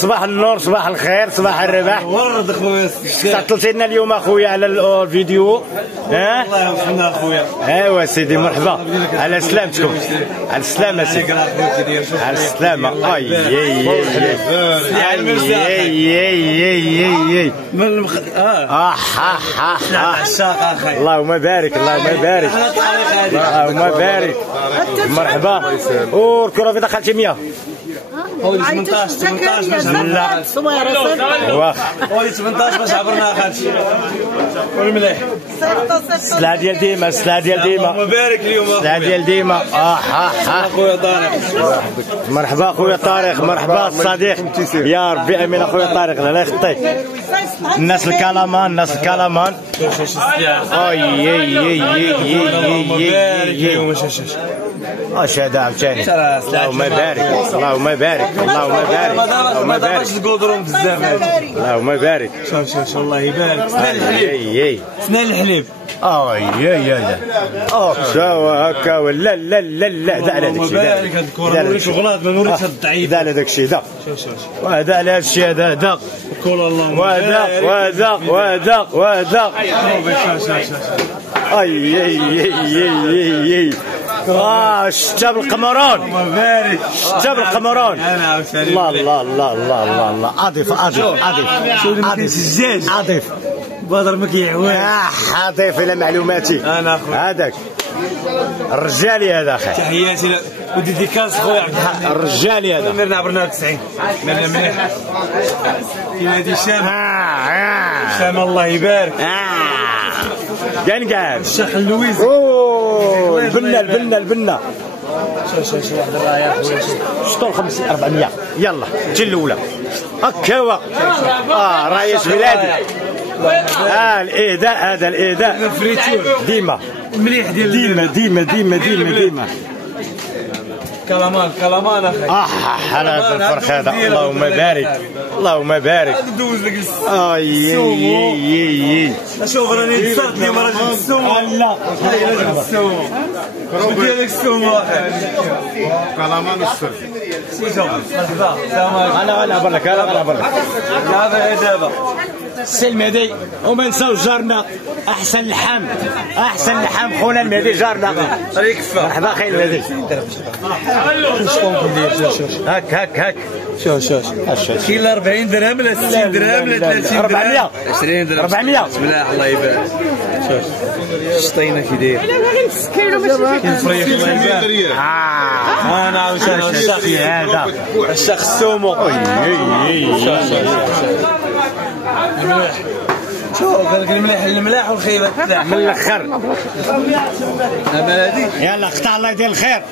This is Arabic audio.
صباح النور، صباح الخير، صباح الرباح. ورد خويا استعطلتي لنا اليوم اخويا على الفيديو. ها الله يوفقنا اخويا. ايوا سيدي مرحبا، على سلامتكم. على السلامة سيدي، على السلامة. اي من عشاق اخي. اللهم بارك، اللهم بارك، اللهم بارك. مرحبا. والكروفي دخلتي 100. قولي 18 لا واخا قولي 18 باش عبرنا اخاتي. قولي مليح. السلعة ديال ديما، السلعة ديال ديما. اللهم بارك اليوم السلعة ديال ديما. اخويا طارق. مرحبا اخويا طارق، مرحبا الصديق. يا ربي امين اخويا طارق، الله يخطيك. الناس الكلامان، الناس الكلامان. اللهم بارك اليوم. شهادة عاوتاني. اللهم بارك، اللهم بارك، اللهم بارك، اللهم بارك. القدرون بزاف. اللهم بارك. شوف الله يبارك. سنان الحليب، سنان الحليب. شو هكا ولا لا لا لا دا على داكشي. بارك هاد الكره نوري شغلات، ما نوريش هاد الضعيف. دا على داكشي دا. شوف وهذا على هادشي هذا كل اللهم وهذا شتا بالقمرون، شتا بالقمرون. الله الله الله الله الله الله. اضيف اضيف بدر ما كيعوي. اضيف الى معلوماتي. انا اخويا هذاك الرجالي هذا اخي. تحياتي ودي ديكاس خويا عبد الحق. الرجالي هذا. مرنا عبرنا 90. مرنا مليح. كاين هادي الشام. الشام الله يبارك. كاين قاعد الشيخ اللويز. البنه شوف واحد الرايه خويا. شطور 50 400. يلا تجي الاولى هكا. رايه بلادي. الاهداء، هذا الاهداء ديما مليح ديال ديما. كلامان اخي. على هذا الفرخ هذا. اللهم بارك، اللهم بارك. ندوز لك شوف راني تصرت اليوم راجل السومو. لا راجل السومو. شنو ديالك السومو اخي؟ كلامان السر. مرحبا. انا غنعبر لك، دابا السي المهدي. وما نساوش جارنا احسن لحم، احسن لحم خونا المهدي جارنا. مرحبا اخي المهدي. هاك شوف كاين 40 درهم لا 60 درهم لا 30 درهم 400 20 درهم 400. بسم الله الله يبارك. شوف شطينا كي داير. كاين فريق الله يبارك. انا عاوتاني الشخص هذا الشخص السومو. شوف قال لك الملاح والخيبه من الاخر. هذه يلا قطع الله يدير الخير.